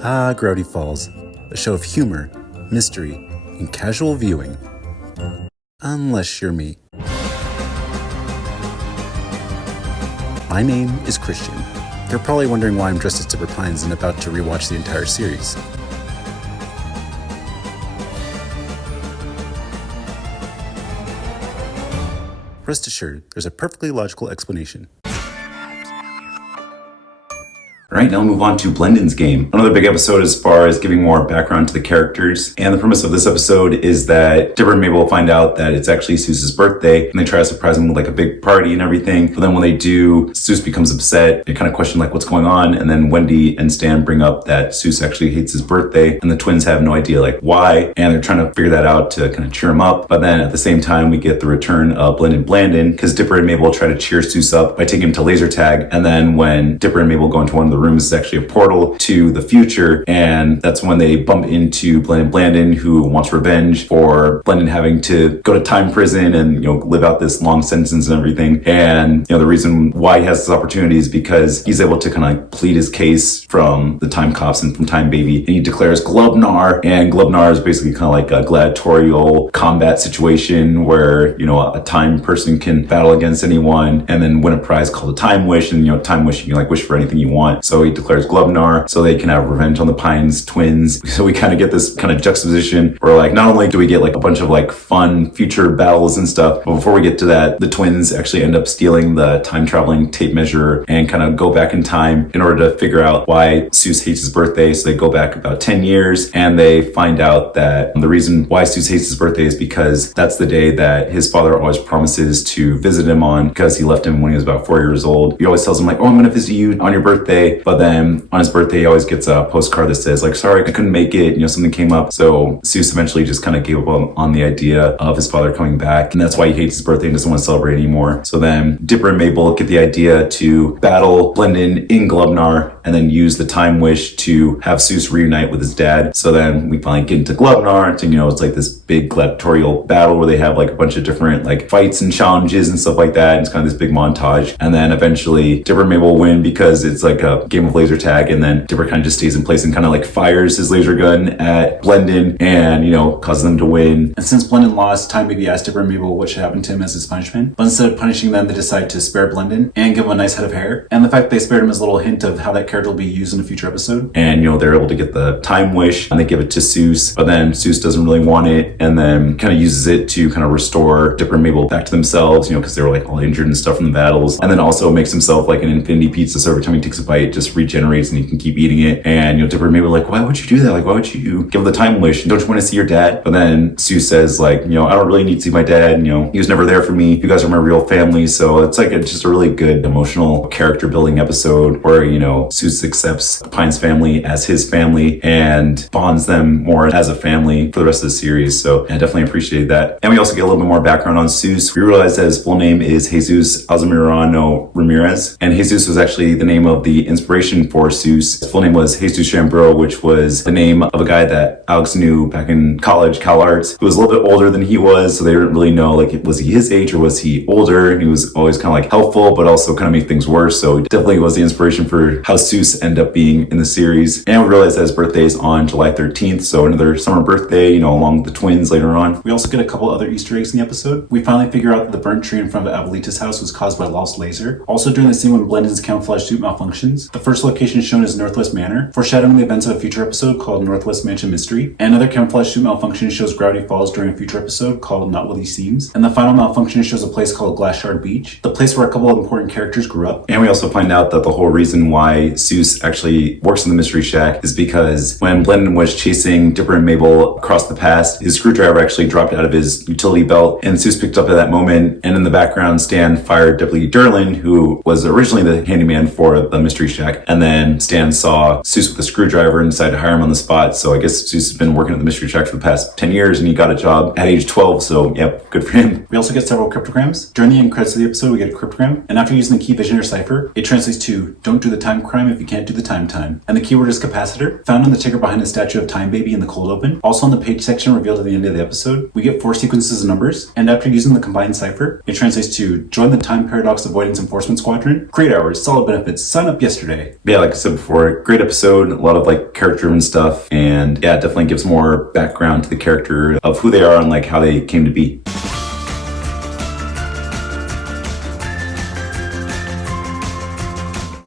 Gravity Falls, a show of humor, mystery, and casual viewing. Unless you're me. My name is Christian. You're probably wondering why I'm dressed as Dipper Pines and about to rewatch the entire series. Rest assured, there's a perfectly logical explanation. Alright, now we'll move on to Blendin's game. Another big episode as far as giving more background to the characters. And the premise of this episode is that Dipper and Mabel find out that it's actually Seuss's birthday, and they try to surprise him with like a big party and everything. But then when they do, Seuss becomes upset. They kind of question like what's going on. And then Wendy and Stan bring up that Seuss actually hates his birthday, and the twins have no idea like why. And they're trying to figure that out to kind of cheer him up. But then at the same time, we get the return of Blendin, because Dipper and Mabel try to cheer Seuss up by taking him to laser tag. And then when Dipper and Mabel go into one of the rooms, it's actually a portal to the future, and that's when they bump into Blendin, who wants revenge for Blendin having to go to time prison and live out this long sentence and everything. And the reason why he has this opportunity is because he's able to kind of like plead his case from the time cops and from Time Baby, and he declares Glubnar, and Glubnar is basically kind of like a gladiatorial combat situation where a time person can battle against anyone and then win a prize called a time wish, and time wish, you can like wish for anything you want. So he declares Glubnar so they can have revenge on the Pines twins. So we kind of get this kind of juxtaposition where like not only do we get like a bunch of like fun future battles and stuff, but before we get to that, the twins actually end up stealing the time traveling tape measure and kind of go back in time in order to figure out why Seuss hates his birthday. So they go back about 10 years and they find out that the reason why Seuss hates his birthday is because that's the day that his father always promises to visit him on, because he left him when he was about 4 years old. He always tells him like, oh, I'm going to visit you on your birthday. But then on his birthday, he always gets a postcard that says like, sorry, I couldn't make it, something came up. So Seuss eventually just kind of gave up on the idea of his father coming back, and that's why he hates his birthday and doesn't want to celebrate anymore. So then Dipper and Mabel get the idea to battle Blendin in Glubnar and then use the time wish to have Seuss reunite with his dad. So then we finally get into Glubnar, and it's like this big gladiatorial battle where they have like a bunch of different like fights and challenges and stuff like that, and it's kind of this big montage. And then eventually Dipper and Mabel win because it's like a game of laser tag, and then Dipper kind of just stays in place and kind of like fires his laser gun at Blendin and causes them to win. And since Blendin lost, Time Baby asked Dipper and Mabel what should happen to him as his punishment. But instead of punishing them, they decide to spare Blendin and give him a nice head of hair. And the fact they spared him is a little hint of how that character will be used in a future episode. And they're able to get the time wish and they give it to Seuss, but then Seuss doesn't really want it and then kind of uses it to kind of restore Dipper and Mabel back to themselves, because they were like all injured and stuff from the battles. And then also makes himself like an infinity pizza, so every time he takes a bite, it just regenerates and he can keep eating it. And Dipper and Mabel are like, why would you do that? Like, why would you give the time wish? Don't you want to see your dad? But then Seuss says like, I don't really need to see my dad. He was never there for me. You guys are my real family. So it's like just a really good emotional character building episode where, Seuss accepts the Pines family as his family and bonds them more as a family for the rest of the series. So I definitely appreciate that. And we also get a little bit more background on Seuss. We realize that his full name is Jesus Altamirano Ramirez. And Jesus was actually the name of the inspiration for Seuss. His full name was Jesus Chambreau, which was the name of a guy that Alex knew back in college, Cal Arts, who was a little bit older than he was. So they didn't really know, like, was he his age or was he older? And he was always kind of like helpful, but also kind of made things worse. So it definitely was the inspiration for how Seuss ended up being in the series. And we realized that his birthday is on July 13th. So another summer birthday, along with the twins later on. We also get a couple other Easter eggs in the episode. We finally figure out that the burnt tree in front of Abuelita's house was caused by lost laser. Also during the scene when Blendin's camouflage suit malfunctions, the first location shown is Northwest Manor, foreshadowing the events of a future episode called Northwest Mansion Mystery. And another camouflage suit malfunction shows Gravity Falls during a future episode called Not What He Seems. And the final malfunction shows a place called Glass Shard Beach, the place where a couple of important characters grew up. And we also find out that the whole reason why Seuss actually works in the Mystery Shack is because when Blendin was chasing Dipper and Mabel across the past, his screwdriver actually dropped out of his utility belt, and Seuss picked up at that moment. And in the background, Stan fired Deputy Derlin, who was originally the handyman for the Mystery Shack. And then Stan saw Seuss with a screwdriver and decided to hire him on the spot. So I guess Seuss has been working at the Mystery Shack for the past 10 years and he got a job at age 12. So yep, good for him. We also get several cryptograms. During the end credits of the episode, we get a cryptogram. And after using the key vision or cipher, it translates to don't do the time crime time if you can't do the time. And the keyword is capacitor, found on the ticker behind the statue of Time Baby in the cold open. Also on the page section revealed at the end of the episode, we get 4 sequences of numbers, and after using the combined cipher, it translates to join the Time Paradox Avoidance Enforcement Squadron, great hours, solid benefits, sign up yesterday. Yeah, like I said before, great episode, a lot of like character-driven stuff, and yeah, it definitely gives more background to the character of who they are and like how they came to be.